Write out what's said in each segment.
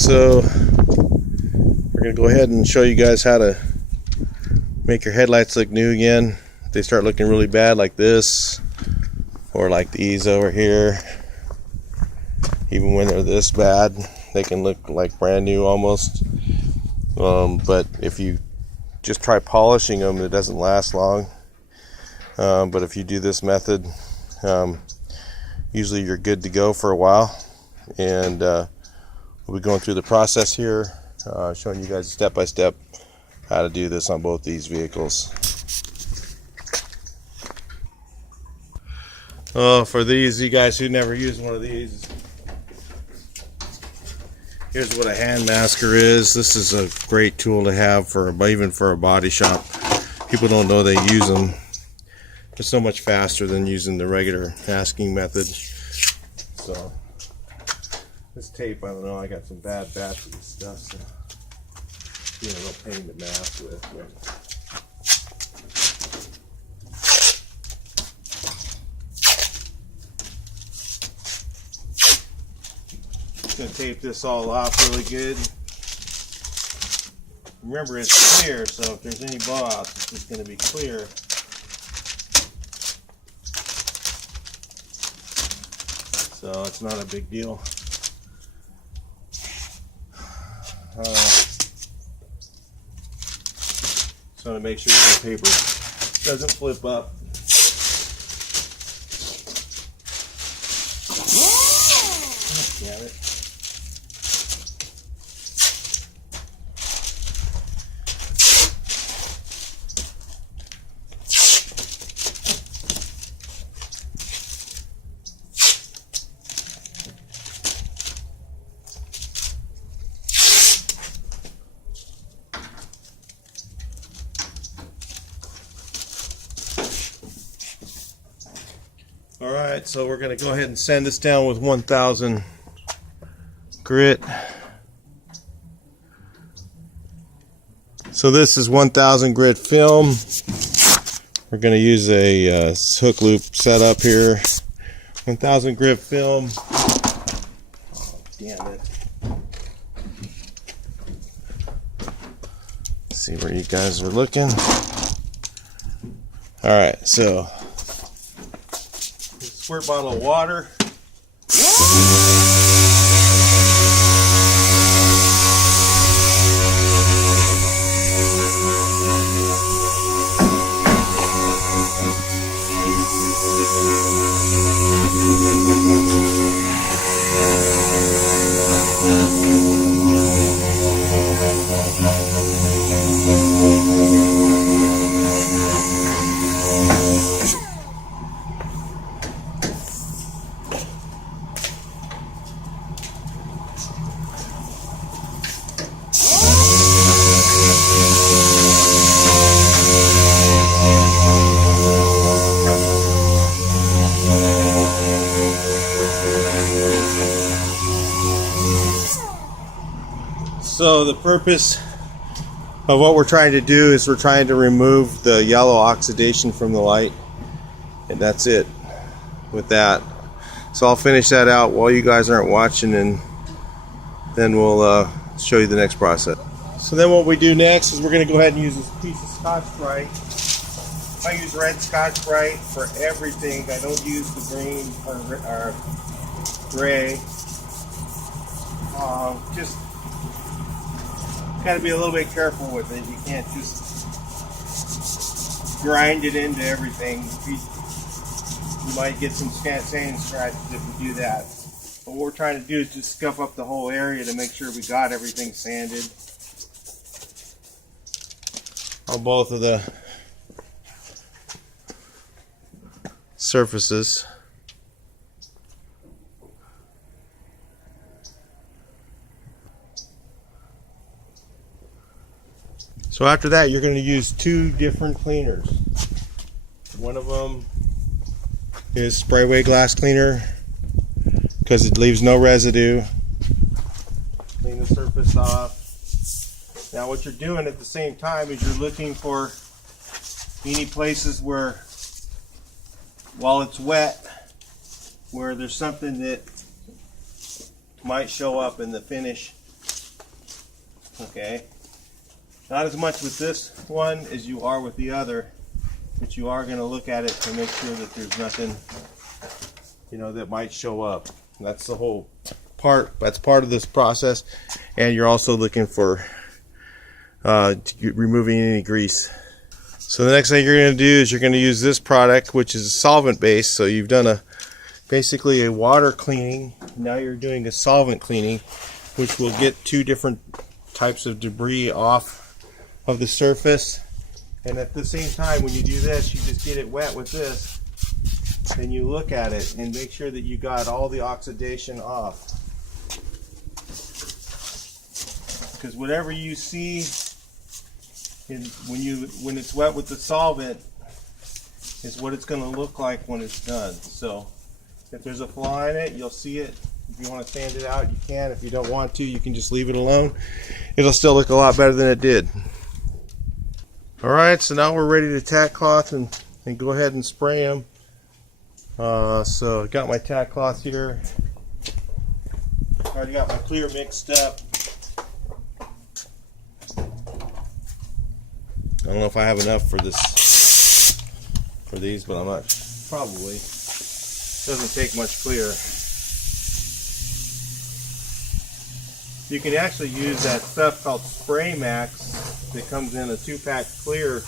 So we're going to go ahead and show you guys how to make your headlights look new again. If they start looking really bad like this, or like these over here, even when they're this bad, they can look like brand new almost. But if you just try polishing them, it doesn't last long. But if you do this method, usually you're good to go for a while. And we'll be going through the process here, showing you guys step by step how to do this on both these vehicles. For these, you guys who never used one of these, here's what a hand masker is. This is a great tool to have for even for a body shop. People don't know they use them. They're so much faster than using the regular masking method. So this tape, I don't know, I got some bad batch of this stuff, so a real pain to mask with. Just gonna tape this all off really good. Remember, it's clear, so if there's any blowouts, it's just gonna be clear. So it's not a big deal. Just want to make sure the paper doesn't flip up. Oh, damn it. Alright, so we're going to go ahead and sand this down with 1000 grit. So this is 1000 grit film. We're going to use a hook loop setup here. 1000 grit film. Oh, damn it. Let's see where you guys are looking. Alright, so squirt bottle of water. So the purpose of what we're trying to do is we're trying to remove the yellow oxidation from the light, and that's it with that. So I'll finish that out while you guys aren't watching, and then we'll show you the next process. So then what we do next is we're going to go ahead and use this piece of Scotch-Brite. I use red Scotch-Brite for everything. I don't use the green or gray. Just got to be a little bit careful with it. You can't just grind it into everything. You might get some sand scratches if you do that. But what we're trying to do is just scuff up the whole area to make sure we got everything sanded on both of the surfaces. So after that, you're going to use two different cleaners. One of them is sprayway glass cleaner because it leaves no residue. Clean the surface off. Now what you're doing at the same time is you're looking for any places where, while it's wet, where there's something that might show up in the finish Okay, not as much with this one as you are with the other, but you are going to look at it to make sure that there's nothing, you know, that might show up. That's the whole part. That's part of this process, and you're also looking for removing any grease. So the next thing you're going to do is you're going to use this product, which is solvent based. So you've done basically a water cleaning. Now you're doing a solvent cleaning, which will get two different types of debris off of the surface. And at the same time, when you do this, you just get it wet with this, and you look at it and make sure that you got all the oxidation off. Because whatever you see when it's wet with the solvent is what it's going to look like when it's done. So if there's a flaw in it, you'll see it. If you want to sand it out, you can. If you don't want to, you can just leave it alone. It'll still look a lot better than it did. Alright, so now we're ready to tack cloth and go ahead and spray them. So I got my tack cloth here. Already got my clear mixed up. I don't know if I have enough for these, but I'm not, probably. Doesn't take much clear. You can actually use that stuff called Spray Max that comes in a 2-pack clear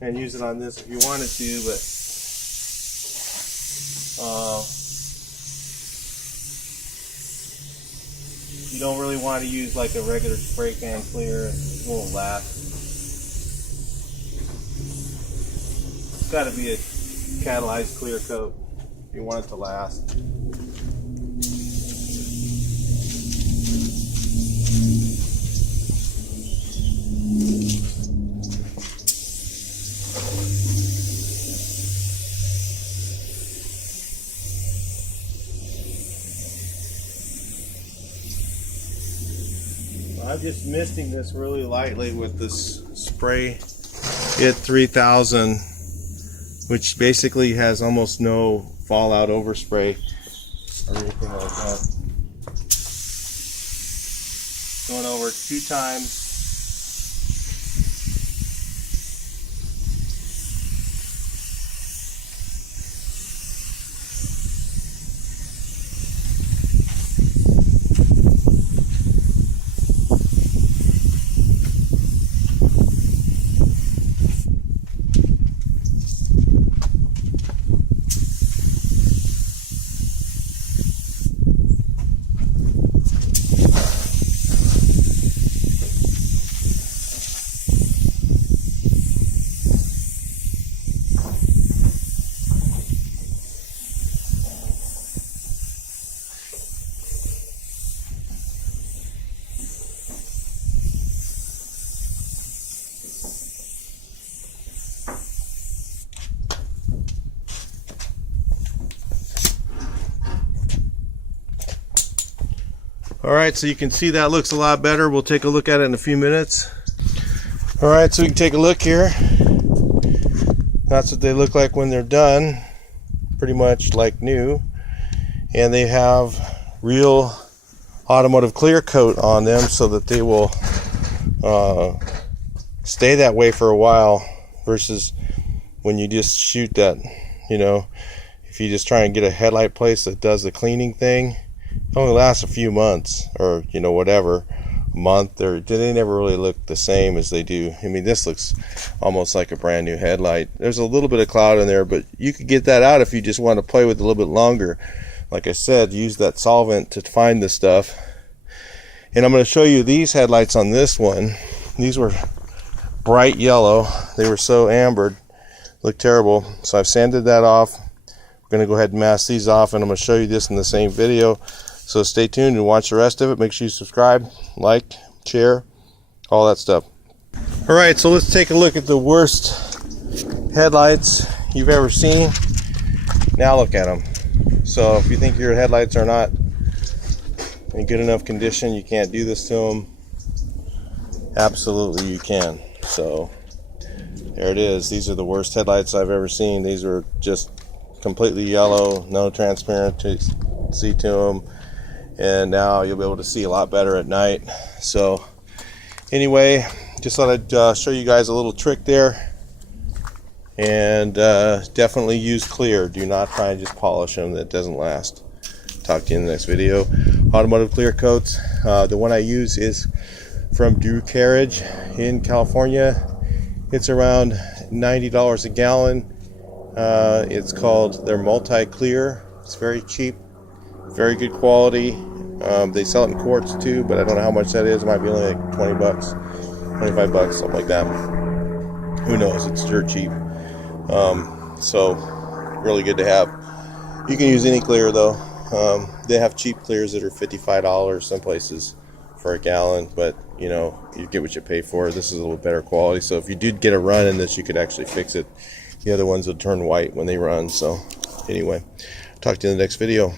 and use it on this if you wanted to, but you don't really want to use like a regular spray can clear. It won't last. It's got to be a catalyzed clear coat if you want it to last. I'm just misting this really lightly with this Spray It 3000, which basically has almost no fallout overspray or anything like that. Going over 2 times. Alright, so you can see that looks a lot better. We'll take a look at it in a few minutes. Alright, so we can take a look here. That's what they look like when they're done. Pretty much like new. And they have real automotive clear coat on them so that they will stay that way for a while, versus when you just shoot that, you know, if you just try and get a headlight place that does the cleaning thing, it only lasts a few months, or you know, whatever, a month, or they never really look the same as they do. I mean, this looks almost like a brand new headlight. There's a little bit of cloud in there, but you could get that out if you just want to play with it a little bit longer. Like I said, use that solvent to find the stuff. And I'm going to show you these headlights on this one. These were bright yellow. They were so ambered, looked terrible. So I've sanded that off. I'm going to go ahead and mask these off, and I'm going to show you this in the same video. So stay tuned and watch the rest of it. Make sure you subscribe, like, share, all that stuff. Alright, so let's take a look at the worst headlights you've ever seen. Now look at them. So if you think your headlights are not in good enough condition, you can't do this to them, absolutely you can. So there it is. These are the worst headlights I've ever seen. These are just completely yellow, no transparency to them. And now you'll be able to see a lot better at night. So Anyway, just thought I'd show you guys a little trick there. And definitely use clear. Do not try and just polish them. That doesn't last. Talk to you in the next video. Automotive clear coats. The one I use is from Drew Carriage in California. It's around $90 a gallon. It's called their multi-clear. It's very cheap, very good quality. They sell it in quarts too, but I don't know how much that is. It might be only like 20 bucks, 25 bucks, something like that. Who knows? It's dirt cheap. So really good to have. You can use any clear though. They have cheap clears that are $55 some places for a gallon, but you know, you get what you pay for. This is a little better quality, so if you did get a run in this, you could actually fix it. The other ones would turn white when they run. So anyway, talk to you in the next video.